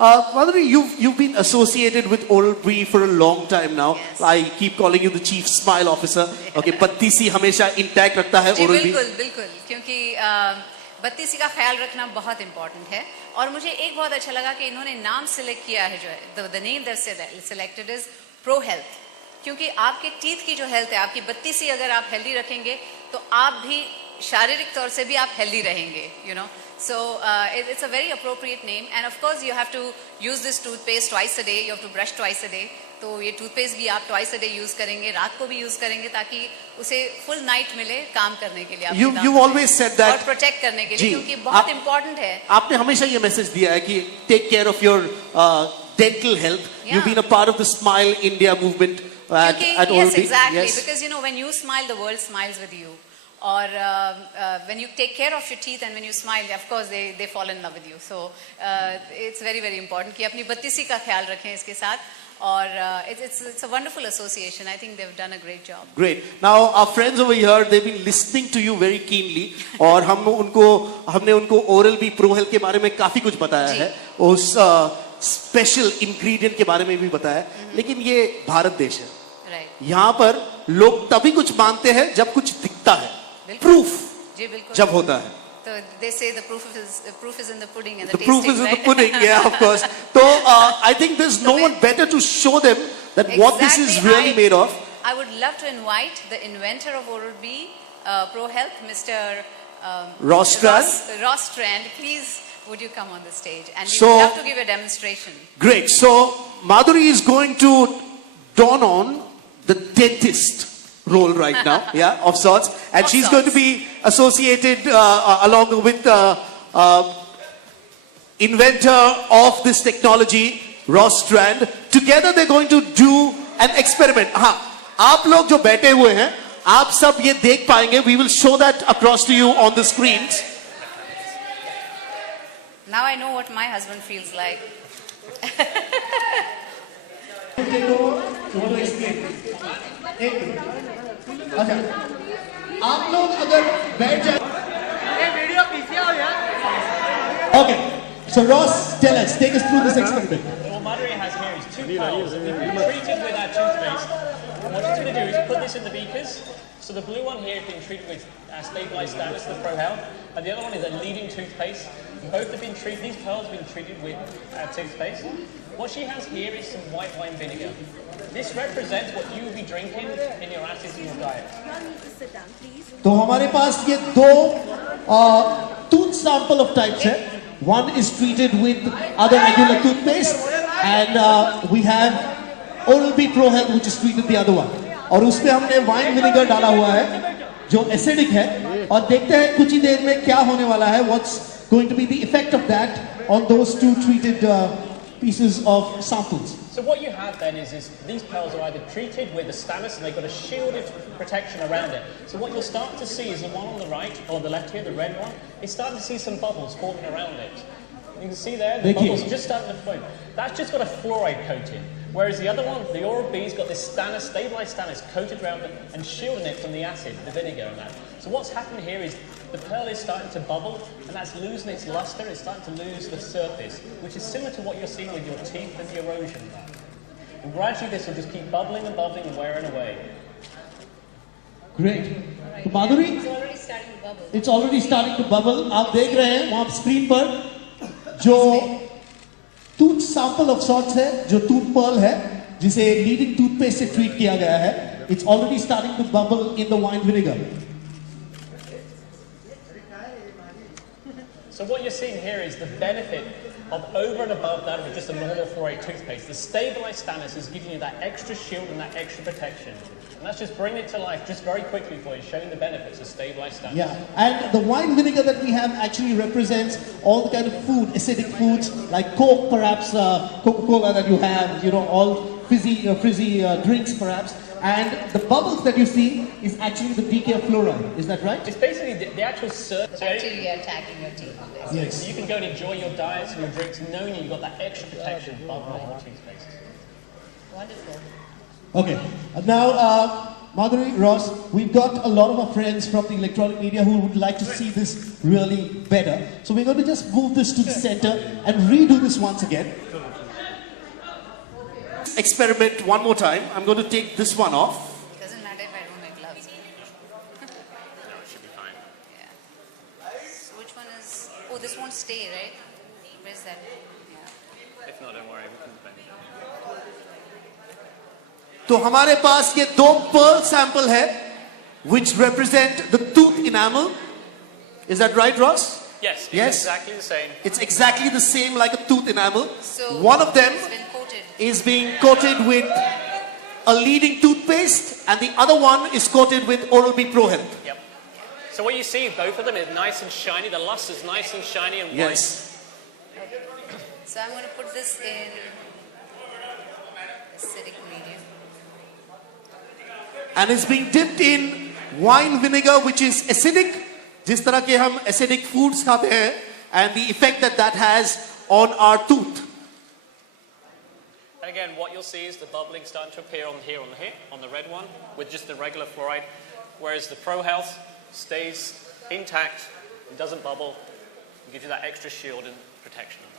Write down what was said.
Madhuri, you've been associated with Oral-B for a long time now. Yes. I keep calling you the chief smile officer. Okay, बत्ती सी हमेशा intact रखता है जी Oral-B. बिल्कुल बिल्कुल, क्योंकि बत्तीसी का ख्याल रखना बहुत इम्पोर्टेंट है. और मुझे एक बहुत अच्छा लगा कि इन्होंने नाम सिलेक्ट किया है, जो है the name that selected is pro health. क्योंकि आपके टीथ की जो हेल्थ है, आपकी बत्तीसी अगर आप हेल्दी रखेंगे तो आप भी शारीरिक तौर से भी आप हेल्दी रहेंगे, you know. So it's a very appropriate name, and of course you have to use this toothpaste twice a day. You have to brush twice a day. तो ये टूथपेस्ट भी आप twice a day यूज करेंगे, रात को भी use करेंगे, ताकि उसे फुल नाइट मिले काम करने के लिए. You always said that. और प्रोटेक्ट करने के लिए, क्योंकि बहुत इम्पोर्टेंट है. आपने हमेशा ये मैसेज दिया है कि take care of your dental health. Yeah. You've been a part of the Smile India movement at Yes, Oral-B. exactly. Yes. Because you know, when you smile, the world smiles with you. Or when you take care of your teeth and when you smile, of course they fall in love with you. So it's very very important कि अपनी बत्तीसी का ख्याल रखें इसके साथ. और it's a wonderful association. I think they've done a great job. Great. Now our friends over here, they've been listening to you very keenly. और हमने उनको Oral-B Pro Health के बारे में काफी कुछ बताया है. उस स्पेशल इंग्रेडिएंट के बारे में भी बताया. लेकिन ये भारत देश है. Right. यहाँ पर लोग तभी कुछ मानते हैं जब कुछ दिखता है. Proof. जी बिल्कुल. जब होता है. So they say the proof is in the pudding and The the proof tasting, is in right? the pudding, yeah, of course. So I think there's no one better to show them that what this is Exactly. really made of. I would love to invite the inventor of Oral-B Pro Health, Mr. Ross Strand. Ross Strand. Please, would you come on the stage? And we So- would love to give a demonstration. Great. So Madhuri is going to don on the dentist role right now, yeah, of sorts, and Of she's sorts. going to be associated along with inventor of this technology, Ross Strand. Together they're going to do an experiment. हाँ, आप लोग जो बैठे हुए हैं, आप सब ये देख पाएंगे. We will show that across to you on the screens. Now I know what my husband feels like. अच्छा, आप लोग अगर बैठ जाए. Okay, so Ross, tell us, take us through this experiment. What Madhuri has here is two pearls that have been treated with our toothpaste. And what she's going to do is put this in the beakers. So the blue one here is being treated with stabilized status, the Pro Health, and the other one is a leading toothpaste. Both have been treated, these pearls have been treated with toothpaste. What she has here is some white wine vinegar. This represents what you will be drinking in your acids in your diet. तो हमारे पास ये दो tooth sample of types है. One is treated with other regular toothpaste, and we have Oral-B Pro Health, which is treated the other one. और उसपे हमने wine vinegar डाला हुआ है, जो acidic है. और देखते हैं कुछ ही देर में क्या होने वाला है. What's going to be the effect of that on those two treated pieces of samples? So what you have then is these pearls are either treated with a stannous and they've got a shielded protection around it. So what you'll start to see is the one on the right, or the left here, the red one, is starting to see some bubbles forming around it. You can see there, the bubbles just starting to form. That's just got a fluoride coating. Whereas the other one, the Oral-B's got this stannous, stabilized stannous coated around it and shielding it from the acid, the vinegar and that. So what's happening here is the pearl is starting to bubble and that's losing its luster, it's starting to lose the surface, which is similar to what you're seeing with your teeth and the erosion. And gradually this will just keep bubbling and bubbling and wearing away. Great. तो माधुरी, It's already starting to bubble. it's already starting to bubble. आप देख रहे हैं वहाँ screen पर जो tooth sample of sorts है, जो टूथ पर्ल है, जिसे लीडिंग टूथपेस्ट से ट्रीट किया गया है. It's already starting to bubble in the wine vinegar. So what you're seeing here is the benefit of over and above that of just a normal fluoride toothpaste. The stabilized stannous is giving you that extra shield and that extra protection. And that's just bringing it to life just very quickly for you, showing the benefits of stabilized stannous. Yeah, and the wine vinegar that we have actually represents all the kind of food, acidic foods like Coke, perhaps Coca-Cola that you have, you know, all fizzy drinks perhaps. And the bubbles that you see is actually the decay of fluoride. Is that right? It's basically the actual surface. Bacteria attacking your teeth. Yes. So you can go and enjoy your diets and your drinks knowing you've got that extra protection bubbling in your toothpaste. Wonderful. Okay. Now, Madhuri, Ross, we've got a lot of our friends from the electronic media who would like to see this really better. So we're going to just move this to the center and redo this once again. Experiment one more time. I'm going to take this one off. It doesn't matter if I don't wear gloves. No, it should be fine. Yeah. So which one is? Oh, this won't stay, right? Where's that? Yeah. If not, don't worry, we can bend it. तो हमारे पास ये दो pearl sample है, which represent the tooth enamel. Is that right, Ross? Yes, it's Yes. exactly the same. It's exactly the same like a tooth enamel. So One of them it's been coated. is being coated with a leading toothpaste, and the other one is coated with Oral-B Pro Health. Yep. So what you see, both of them is nice and shiny. The luster is nice and shiny and white. Yes. So I'm going to put this in acidic medium. And it's being dipped in wine vinegar, which is acidic. जिस तरह के हम acidic foods खाते हैं, and the effect that that has on our tooth. And again, what you'll see is the bubbling starting to appear on here, on the red one, with just the regular fluoride, whereas the Pro Health stays intact, it doesn't bubble, it gives you that extra shield and protection.